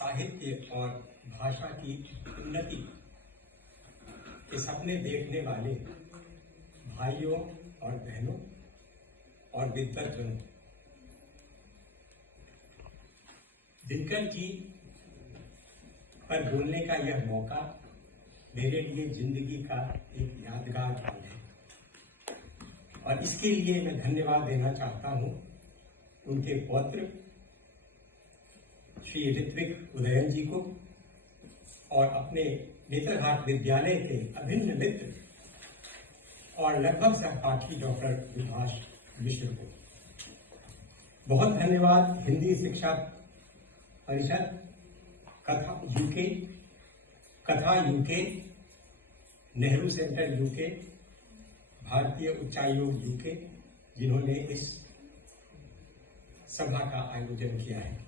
साहित्य और भाषा की उन्नति के सपने देखने वाले भाइयों और बहनों और विद्वज्जनों, दिनकर जी पर बोलने का यह मौका मेरे लिए जिंदगी का एक यादगार पल है और इसके लिए मैं धन्यवाद देना चाहता हूं उनके पौत्र श्री ऋत्विक उदयन जी को और अपने नेतरहाट विद्यालय के अभिन्न मित्र और लगभग सहपाठी डॉक्टर विभाष मिश्र को। बहुत धन्यवाद हिंदी शिक्षा परिषद, कथा यूके, नेहरू सेंटर यूके, भारतीय उच्चायोग यूके, जिन्होंने इस सभा का आयोजन किया है।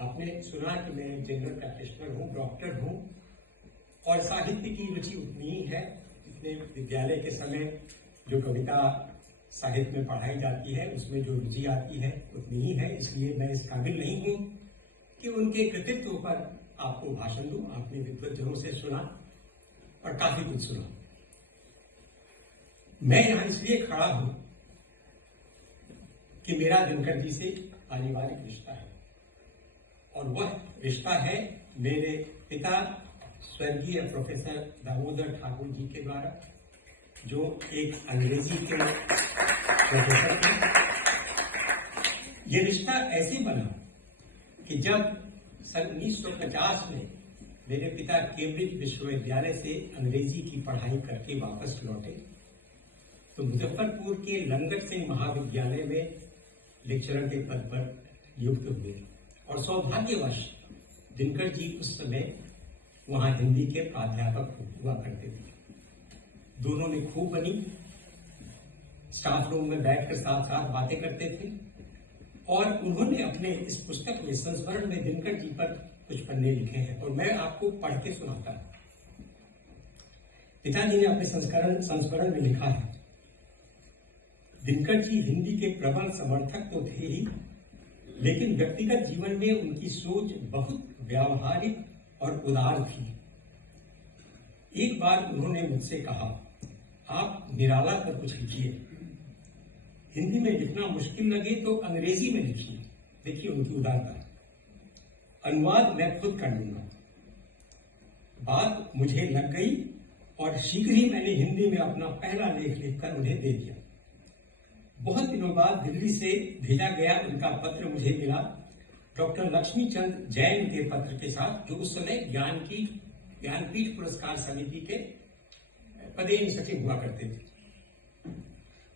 आपने सुना कि मैं जनरल प्रैक्टिशनर हूँ, डॉक्टर हूँ और साहित्य की रुचि उतनी ही है जितने विद्यालय के समय जो कविता साहित्य में पढ़ाई जाती है उसमें जो रुचि आती है उतनी ही है। इसलिए मैं इस काबिल नहीं हूँ कि उनके कृतित्व पर आपको भाषण दूं। आपने विद्वज्जनों से सुना और काफी कुछ सुना। मैं यहां इसलिए खड़ा हूं कि मेरा दिनकर जी से पारिवारिक रिश्ता है और वह रिश्ता है मेरे पिता स्वर्गीय प्रोफेसर दामोदर ठाकुर जी के द्वारा, जो एक अंग्रेजी के प्रोफेसर थे। यह रिश्ता ऐसे बना कि जब सन 1950 में मेरे पिता केम्ब्रिज विश्वविद्यालय से अंग्रेजी की पढ़ाई करके वापस लौटे तो मुजफ्फरपुर के लंगट सिंह महाविद्यालय में लेक्चरर के पद पर नियुक्त हुए और सौभाग्यवश दिनकर जी उस समय वहां हिंदी के प्राध्यापक हुआ करते थे। दोनों ने खूब बनी, स्टाफ रूम में बैठकर साथ साथ बातें करते थे और उन्होंने अपने इस पुस्तक में संस्मरण में दिनकर जी पर कुछ पन्ने लिखे हैं और मैं आपको पढ़ के सुनाता हूं। पिताजी ने अपने संस्मरण में लिखा है, दिनकर जी हिंदी के प्रबल समर्थक तो थे ही, लेकिन व्यक्तिगत जीवन में उनकी सोच बहुत व्यावहारिक और उदार थी। एक बार उन्होंने मुझसे कहा, आप निराला पर कुछ लिखिए, हिंदी में लिखना मुश्किल लगे तो अंग्रेजी में लिखिए। देखिए उनकी उदारता। अनुवाद मैं खुद कर लूंगा। बात मुझे लग गई और शीघ्र ही मैंने हिंदी में अपना पहला लेख लिखकर उन्हें दे दिया। बहुत दिनों बाद दिल्ली से भेजा गया उनका पत्र मुझे मिला, डॉक्टर लक्ष्मीचंद जैन के पत्र के साथ, जो उस समय ज्ञानपीठ पुरस्कार समिति के पदेन सचिव हुआ करते थे।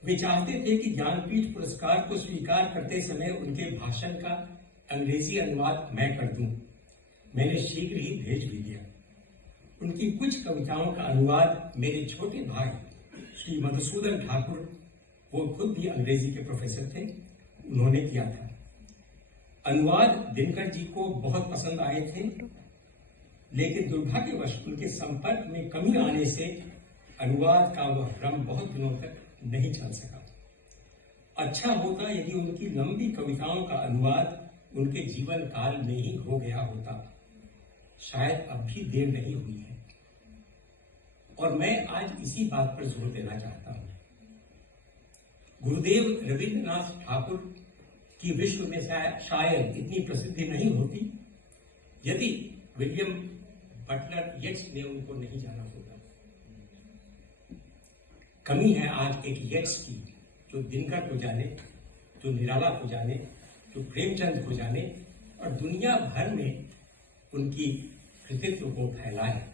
वे चाहते थे कि ज्ञानपीठ पुरस्कार को स्वीकार करते समय उनके भाषण का अंग्रेजी अनुवाद मैं कर दूं। मैंने शीघ्र ही भेज भी दिया। उनकी कुछ कविताओं का अनुवाद मेरे छोटे भाई श्री मधुसूदन ठाकुर, वो खुद भी अंग्रेजी के प्रोफेसर थे, उन्होंने किया था। अनुवाद दिनकर जी को बहुत पसंद आए थे, लेकिन दुर्भाग्यवश उनके संपर्क में कमी आने से अनुवाद का वह क्रम बहुत दिनों तक नहीं चल सका। अच्छा होता यदि उनकी लंबी कविताओं का अनुवाद उनके जीवन काल में ही हो गया होता। शायद अब भी देर नहीं हुई है और मैं आज इसी बात पर जोर देना चाहता हूं। गुरुदेव रविंद्रनाथ ठाकुर की विश्व में शायद इतनी प्रसिद्धि नहीं होती यदि विलियम बटलर येट्स ने उनको नहीं जाना होता। कमी है आज एक येट्स की, जो दिनकर को जाने, जो निराला को जाने, जो प्रेमचंद को जाने और दुनिया भर में उनकी कृतित्व को फैलाए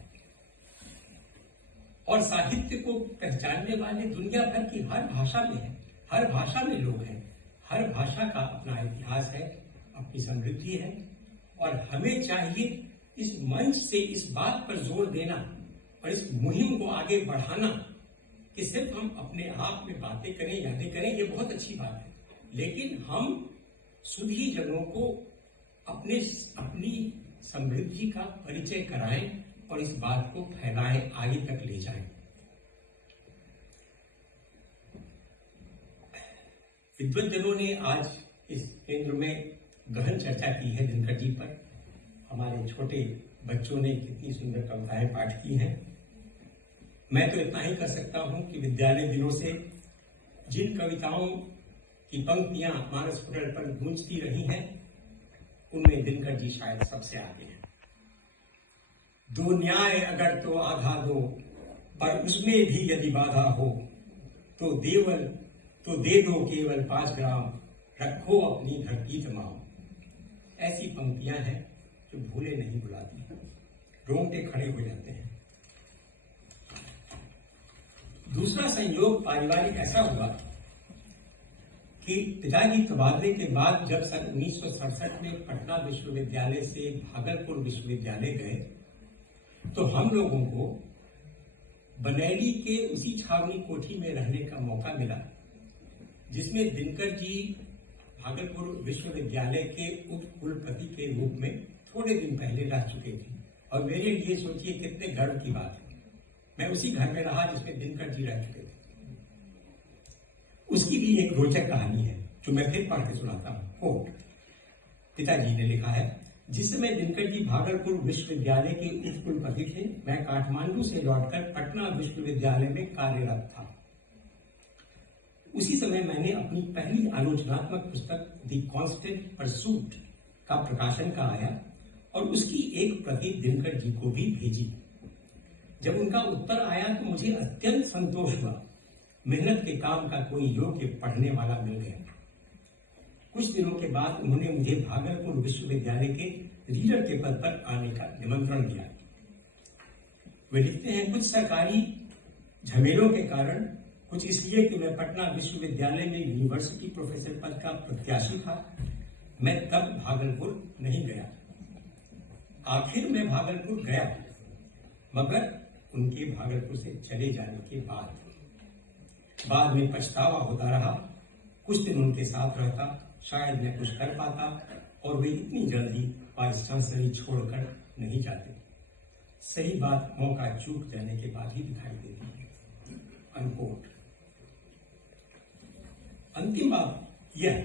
और साहित्य को पहचानने वाले दुनिया भर की हर भाषा में है, हर भाषा में लोग हैं, हर भाषा का अपना इतिहास है, अपनी समृद्धि है और हमें चाहिए इस मंच से इस बात पर जोर देना और इस मुहिम को आगे बढ़ाना कि सिर्फ हम अपने आप में बातें करें, यादें करें, ये बहुत अच्छी बात है, लेकिन हम सभी जनों को अपनी समृद्धि का परिचय कराएं और इस बात को फैलाएं, आगे तक ले जाएं। विद्वज्जनों ने आज इस केंद्र में गहन चर्चा की है दिनकर जी पर। हमारे छोटे बच्चों ने कितनी सुंदर कविताएं पाठ की हैं। मैं तो इतना ही कर सकता हूं कि विद्यालय दिनों से जिन कविताओं की पंक्तियां मानस पटल पर गूंजती रही हैं, उनमें दिनकर जी शायद सबसे आगे हैं। दो न्याय अगर तो आधा दो, पर उसमें भी यदि बाधा हो, तो दे दो केवल 5 ग्राम, रखो अपनी धरती तमाम। ऐसी पंक्तियां हैं जो भूले नहीं बुलाती, रोंगटे खड़े हो जाते हैं। दूसरा संयोग पारिवारिक ऐसा हुआ कि पिताजी तबादले के बाद जब सन 1967 में पटना विश्वविद्यालय से भागलपुर विश्वविद्यालय गए, तो हम लोगों को बनेली के उसी छावनी कोठी में रहने का मौका मिला, जिसमें दिनकर जी भागलपुर विश्वविद्यालय के उप कुलपति के रूप में थोड़े दिन पहले रह चुके थे। और मेरे लिए सोचिए कितने गर्व की बात है, मैं उसी घर में रहा जिसमें दिनकर जी रह चुके थे। उसकी भी एक रोचक कहानी है जो मैं फिर पढ़ के सुनाता हूं। कोट पिताजी ने लिखा है, जिस समय दिनकर जी भागलपुर विश्वविद्यालय के उप कुलपति थे, मैं काठमांडू से लौटकर पटना विश्वविद्यालय में कार्यरत था। उसी समय मैंने अपनी पहली आलोचनात्मक पुस्तक द कांस्टेंट परसूट का प्रकाशन कराया और उसकी एक प्रति दिनकर जी को भी भेजी। जब उनका उत्तर आया तो मुझे अत्यंत संतोष हुआ। मेहनत के काम का कोई योग्य पढ़ने वाला मिल गया। कुछ दिनों के बाद उन्होंने मुझे भागलपुर विश्वविद्यालय के रीडर के पद पर आने का निमंत्रण दिया। वे लिखते हैं, कुछ सरकारी झमेलों के कारण, कुछ इसलिए कि मैं पटना विश्वविद्यालय में यूनिवर्सिटी प्रोफेसर पद का प्रत्याशी था, मैं तब भागलपुर नहीं गया। आखिर मैं भागलपुर गया, मगर उनके भागलपुर से चले जाने के बाद में पछतावा होता रहा। कुछ दिन उनके साथ रहता, शायद मैं कुछ कर पाता, और वे इतनी जल्दी वाइस चांसलरी छोड़कर नहीं जाते। सही बात मौका चूक जाने के बाद ही दिखाई देती है। अनकोट। अंतिम बात यह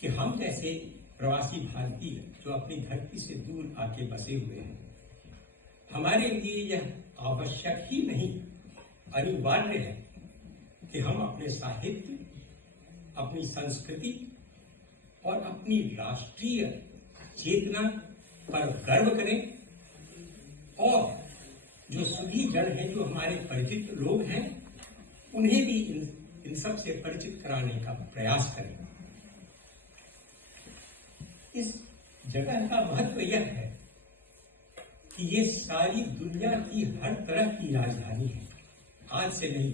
कि हम जैसे प्रवासी भारतीय जो अपनी धरती से दूर आके बसे हुए हैं, हमारे लिए यह आवश्यक ही नहीं, अनिवार्य है कि हम अपने साहित्य, अपनी संस्कृति और अपनी राष्ट्रीय चेतना पर गर्व करें, और जो सभी जन हैं, जो हमारे परिचित लोग हैं, उन्हें भी इन सब से परिचित कराने का प्रयास करें। इस जगह का महत्व यह है कि ये सारी दुनिया की हर तरह की राजधानी है। आज से नहीं,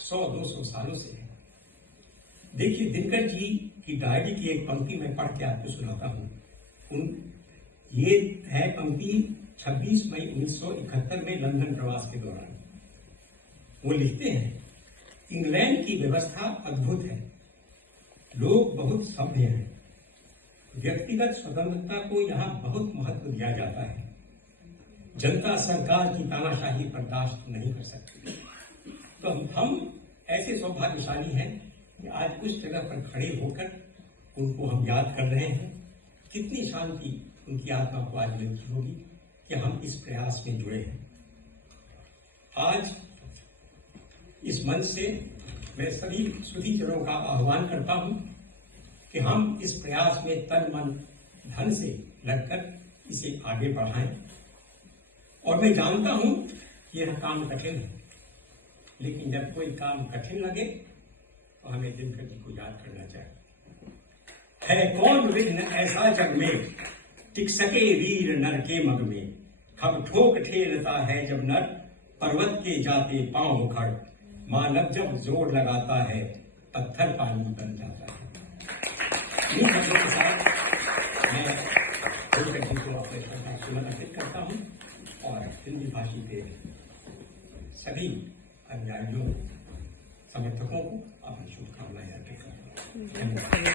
100-200 सालों से है। देखिए, दिनकर जी की डायरी की एक पंक्ति मैं पढ़ के आपको सुनाता हूं। ये है पंक्ति 26 मई 1971 में लंदन प्रवास के दौरान। वो लिखते हैं, इंग्लैंड की व्यवस्था अद्भुत है, लोग बहुत सभ्य हैं, व्यक्तिगत स्वतंत्रता को यहाँ बहुत महत्व दिया जाता है, जनता सरकार की तानाशाही बर्दाश्त नहीं कर सकती। तो हम ऐसे सौभाग्यशाली हैं कि आज उस जगह पर खड़े होकर उनको हम याद कर रहे हैं। कितनी शांति उनकी आत्मा को आज मिलती होगी कि हम इस प्रयास में जुड़े हैं। आज इस मंच से मैं सभी सुधीजनों का आह्वान करता हूं कि हम इस प्रयास में तन मन धन से लगकर इसे आगे बढ़ाएं। और मैं जानता हूं कि यह काम कठिन है, लेकिन जब कोई काम कठिन लगे तो हमें दिनकर जी को याद करना चाहिए। है कौन विघ्न ऐसा जग में, टिक सके वीर नर के मग में, खब ठोक ठेलता है जब नर, पर्वत के जाते पांव उखड़, मानव जब जोर लगाता है, पत्थर पानी बन जाता है। इन शब्दों के साथ मैं दिनकर जी को अपने श्रद्धासुमन अर्पित करता हूँ और हिंदी भाषी के सभी अनुयायियों, समर्थकों को अपनी शुभकामनाएं अर्पित करता हूँ।